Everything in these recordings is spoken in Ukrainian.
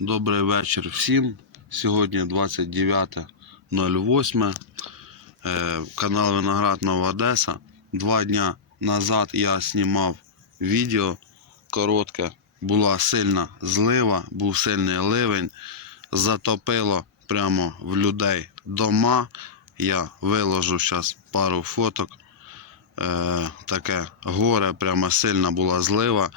Добрий вечір всім. Сьогодні 29.08. Е, Канал Виноград Нова Одеса. Два дня назад я знімав відео коротке. Була сильна злива, був сильний ливень. Затопило прямо в людей дома. Я виложу зараз пару фоток. Е, таке горе, прямо сильна була злива.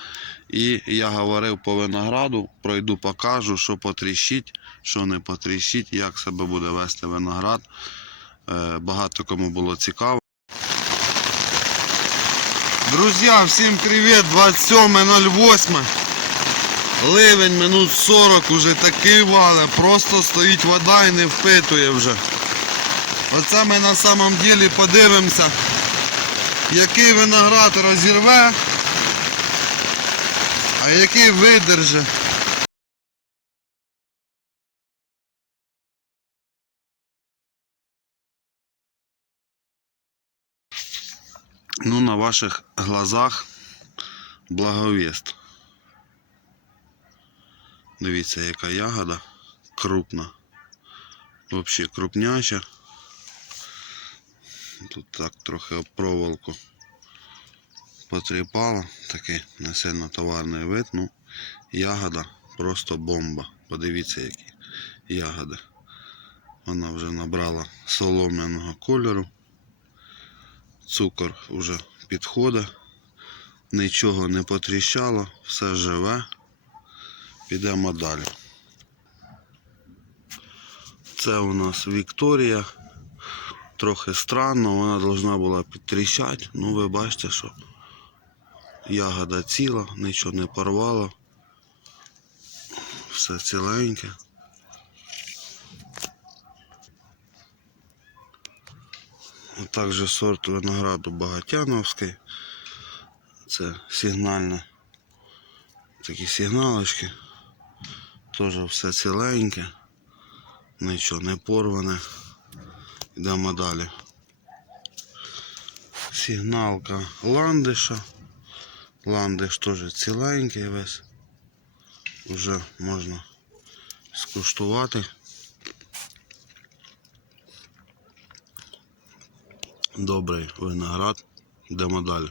І я говорив по винограду, пройду, покажу, що потріщить, що не потріщить, як себе буде вести виноград. Е, Багато кому було цікаво. Друзі, всім привіт! 27.08. Ливень минут 40 уже такий вале, просто стоїть вода і не впитує вже. Оце ми на самом ділі подивимося, який виноград розірве, а який видерже. Ну, на ваших глазах благовіст. Дивіться, яка ягода крупна. Взагалі крупняча. Тут так трохи об проволоку потріпало. Такий не сильно товарний вид. Ну, ягода просто бомба. Подивіться, які ягоди. Вона вже набрала солом'яного кольору. Цукор вже підходить. Нічого не потріщало, все живе. Підемо далі. Це у нас Вікторія. Трохи странно, вона повинна була підтріщати. Ну ви бачите, що ягода ціла, нічого не порвало. Все ціленьке. Також сорт винограду Багатяновський. Це сигнальне. Такі сигналочки. Теж все ціленьке. Нічого не порване. Йдемо далі. Сигналка ландиша. Ландиш теж ціленький весь. Вже можна скуштувати. Добрий виноград. Йдемо далі.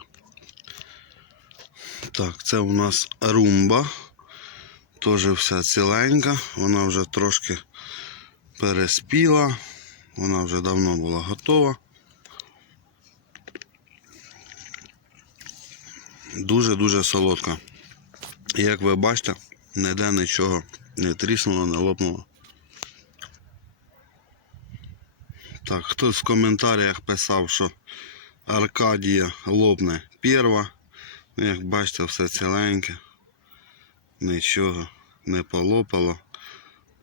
Так, це у нас румба. Теж вся ціленька. Вона вже трошки переспіла. Вона вже давно була готова. Дуже-дуже солодка. Як ви бачите, ніде нічого не тріснуло, не лопнуло. Так, хтось в коментарях писав, що Аркадія лопне перва. Ну, Як бачите, все ціленьке. Нічого не полопало.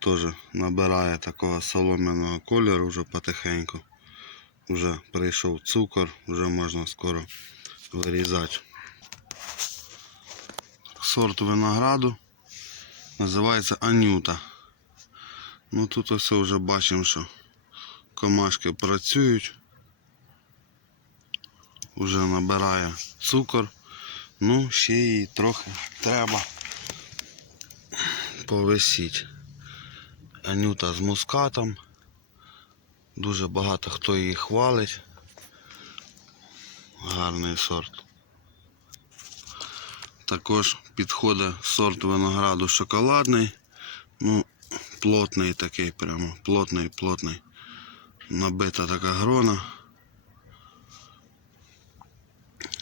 Теж набирає такого солом'яного кольору вже потихеньку. Вже прийшов цукор, вже можна скоро вирізати. Сорт винограду називається Анюта. Ну тут ось вже бачимо, що комашки працюють. Уже набирає цукор. Ну, ще їй трохи треба повисіть. Анюта з мускатом. Дуже багато хто її хвалить. Гарний сорт. Також підходить сорт винограду шоколадний. Ну, плотний такий прямо, плотний, плотний. Набита така грона.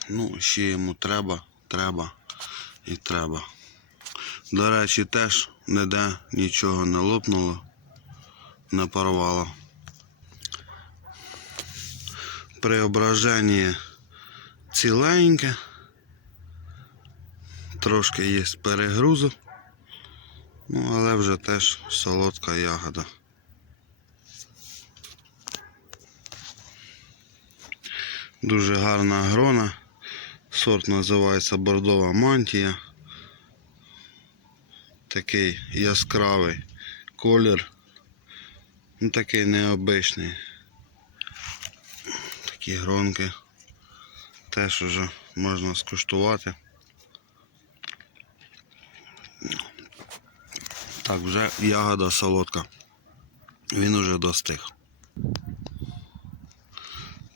Ну, ще йому треба, треба і треба. До речі, теж ніде нічого не лопнуло, не порвало. Преображення ціленьке. Трошки є перегрузу, ну але вже теж солодка ягода. Дуже гарна грона. Сорт називається бордова мантія. Такий яскравий колір. Ну такий необичний. Такі гронки. Теж вже можна скуштувати. Так, вже ягода солодка. Він уже достиг.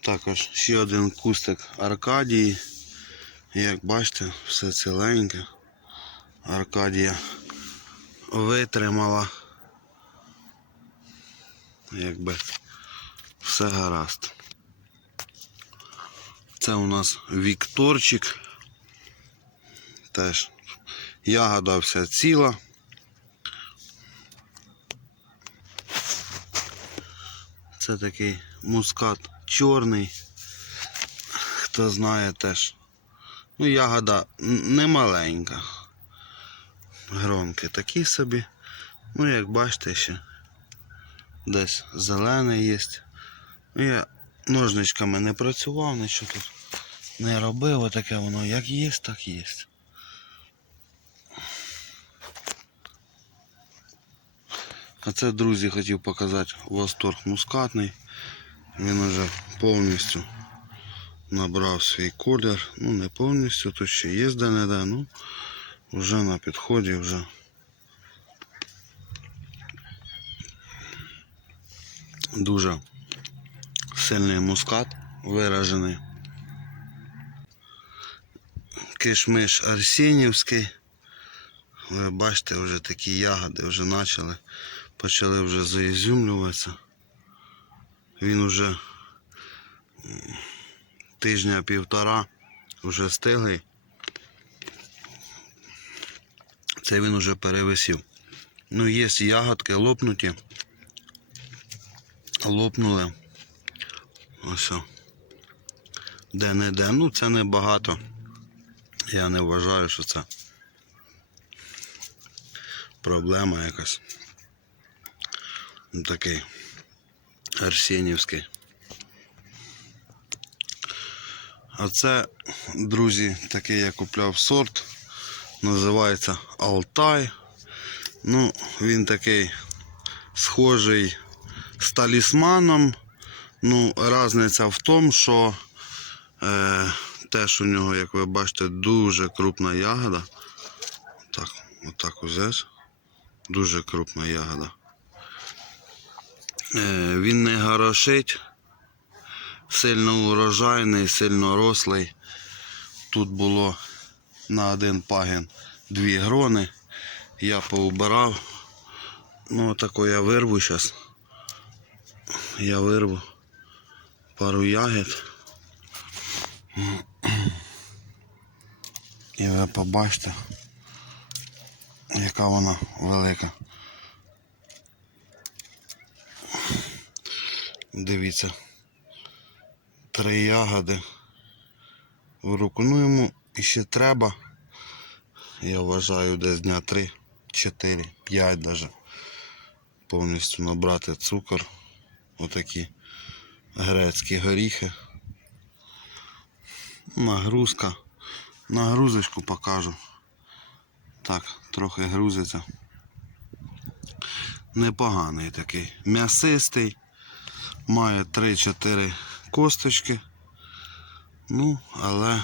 Також ще один кустик Аркадії. Як бачите, все ціленьке. Аркадія витримала. Якби все гаразд. Це у нас Вікторчик. Теж ягода вся ціла. Це такий мускат чорний. Хто знає теж. Ну, ягода не маленька. Гронки такі собі. Ну, як бачите, ще десь зелений є. Ну, я ножничками не працював, нічого тут не робив, отаке воно як є, так є. А це, друзі, хотів показати восторг мускатний. Він уже повністю набрав свій колір. Ну, не повністю, тут ще є де-не-де, ну вже на підході вже. Дуже сильний мускат виражений. Кишмиш Арсенівський. Ви бачите, вже такі ягоди вже почали, почали вже заізюмлюватися. Він вже тижня півтора вже стиглий. Це він вже перевисів. Ну, є ягодки лопнуті. Лопнули. Ось. Де-не-де. Ну, це не багато. Я не вважаю, що це проблема якась. Такий Арсенівський. А це, друзі, такий я купляв сорт. Називається Алтай. Ну, він такий схожий з талісманом. Ну, різниця в тому, що е, теж у нього, як ви бачите, дуже крупна ягода. Так, отак узяти. Дуже крупна ягода. Е, він не горошить, сильно урожайний, сильно рослий. Тут було на один пагін дві грони. Я поубирав. Ну, тако я вирву зараз. Я вирву пару ягід. І ви побачите, яка вона велика. Дивіться. Три ягоди в руку. Ну йому ще треба. Я вважаю десь дня 3, 4, 5 даже. Повністю набрати цукор. Отакі грецькі горіхи. Нагрузка. Нагрузочку покажу. Так, трохи грузиться. Непоганий такий. М'ясистий. Має 3-4 косточки. Ну, але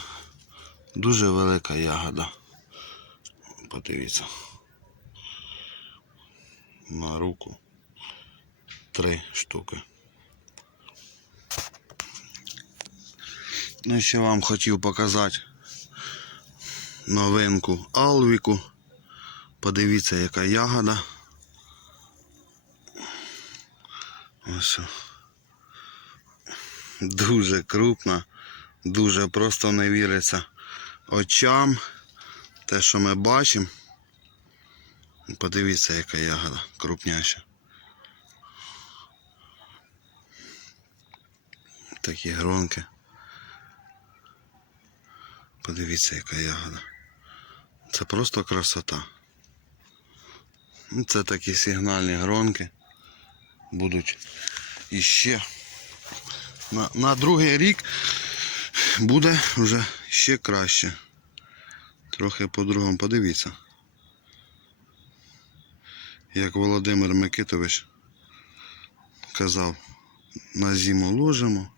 дуже велика ягода. Подивіться. На руку. Три штуки. Ну, ще вам хотів показати новинку Алвіку. Подивіться, яка ягода. Ось. Дуже крупна, дуже просто не віриться очам. Те, що ми бачимо. Подивіться, яка ягода крупняща. Такі гронки. Подивіться, яка ягода. Це просто красота. Ну, Це такі сигнальні гронки. Будуть іще. На, на другий рік буде вже ще краще. Трохи по-другому подивіться. Як Володимир Микитович казав, на зиму ложимо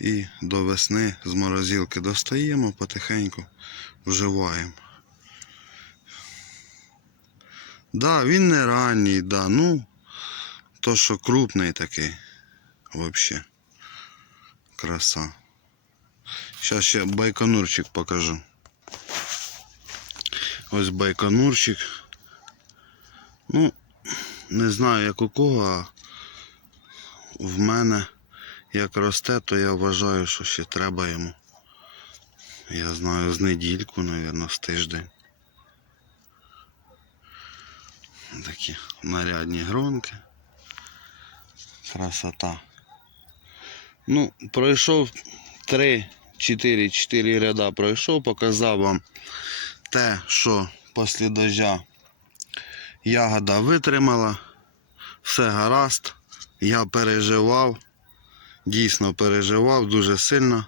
і до весни з морозилки достаємо потихеньку, вживаємо. Да, він не ранній, да, ну, то, що крупний такий. Вообще. Краса. Зараз ще байконурчик покажу. Ось байконурчик. Ну, не знаю як у кого, а в мене як росте, то я вважаю, що ще треба йому. Я знаю, з недільку, мабуть, з тиждень. Такі нарядні гронки. Красота. Ну, пройшов 3, 4, 4 ряда пройшов, показав вам те, що після дождя ягода витримала. Все гаразд. Я переживав, дійсно переживав дуже сильно.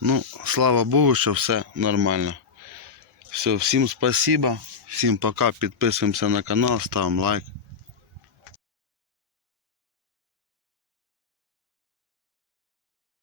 Ну, слава Богу, що все нормально. Все, всім спасибо, всім пока, підписуємося на канал, ставимо лайк.